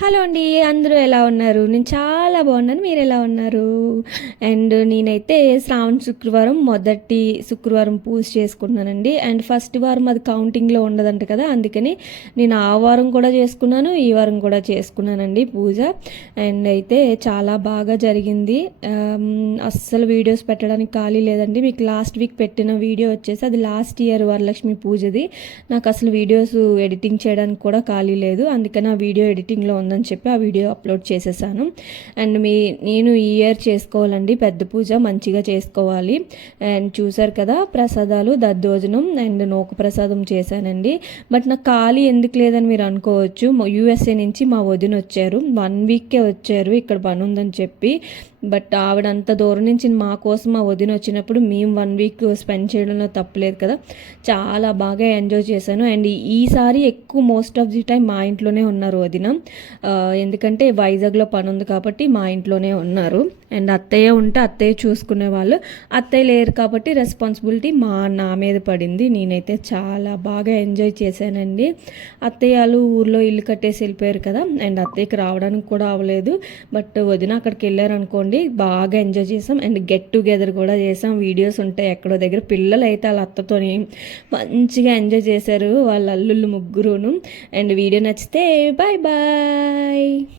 Hello అండి. అందరూ ఎలా ఉన్నారు? నేను చాలా బాగున్నాను. మీరు ఎలా ఉన్నారు? అండ్ నేనైతే శ్రావణ శుక్రవారం మొదటి శుక్రవారం పూజ చేసుకున్నానండి. అండ్ ఫస్ట్ వారం అది కౌంటింగ్లో ఉండదంట కదా, అందుకని నేను ఆ వారం కూడా చేసుకున్నాను, ఈ వారం కూడా చేసుకున్నానండి పూజ. అండ్ అయితే చాలా బాగా జరిగింది. అస్సలు వీడియోస్ పెట్టడానికి ఖాళీ లేదండి. మీకు లాస్ట్ వీక్ పెట్టిన వీడియో వచ్చేసి అది లాస్ట్ ఇయర్ వరలక్ష్మి పూజది. నాకు అసలు వీడియోస్ ఎడిటింగ్ చేయడానికి కూడా ఖాళీ లేదు, అందుకని ఆ వీడియో ఎడిటింగ్లో ఉందని చెప్పి ఆ వీడియో అప్లోడ్ చేసేసాను. అండ్ నేను ఈ ఇయర్ చేసుకోవాలండి పెద్ద పూజ, మంచిగా చేసుకోవాలి. అండ్ చూసారు కదా, ప్రసాదాలు దద్దోజనం అండ్ నూక ప్రసాదం చేశానండి. బట్ నాకు ఖాళీ ఎందుకు లేదని మీరు అనుకోవచ్చు. యూఎస్ఏ నుంచి మా వదిన వచ్చారు, 1 వీక్కే వచ్చారు, ఇక్కడ పని ఉందని చెప్పి. బట్ ఆవిడ అంత దూరం నుంచి మా కోసం మా వదిన వచ్చినప్పుడు మేము 1 వీక్ స్పెండ్ చేయడంలో తప్పలేదు కదా. చాలా బాగా ఎంజాయ్ చేశాను. అండ్ ఈసారి ఎక్కువ మోస్ట్ ఆఫ్ ది టైం మా ఇంట్లోనే ఉన్నారు వదిన. ఎందుకంటే వైజాగ్లో పని ఉంది కాబట్టి మా ఇంట్లోనే ఉన్నారు. అండ్ అత్తయ్య ఉంటే అత్తయ్య చూసుకునే వాళ్ళు, అత్తయ్య లేరు కాబట్టి రెస్పాన్సిబిలిటీ నా మీద పడింది. నేనైతే చాలా బాగా ఎంజాయ్ చేశానండి. అత్తయ్యలు ఊర్లో ఇల్లు కట్టేసి వెళ్ళిపోయారు కదా, అండ్ అత్తయ్యకి రావడానికి కూడా అవ్వలేదు. బట్ వదిన అక్కడికి వెళ్ళారనుకోండి, బాగా ఎంజాయ్ చేసాం. అండ్ గెట్ టుగెదర్ కూడా చేసాం. వీడియోస్ ఉంటాయి ఎక్కడో దగ్గర. పిల్లలు అయితే వాళ్ళ అత్తతోని మంచిగా ఎంజాయ్ చేశారు, వాళ్ళ అల్లుళ్ళు ముగ్గురును. అండ్ వీడియో నచ్చితే బాయ్ బాయ్.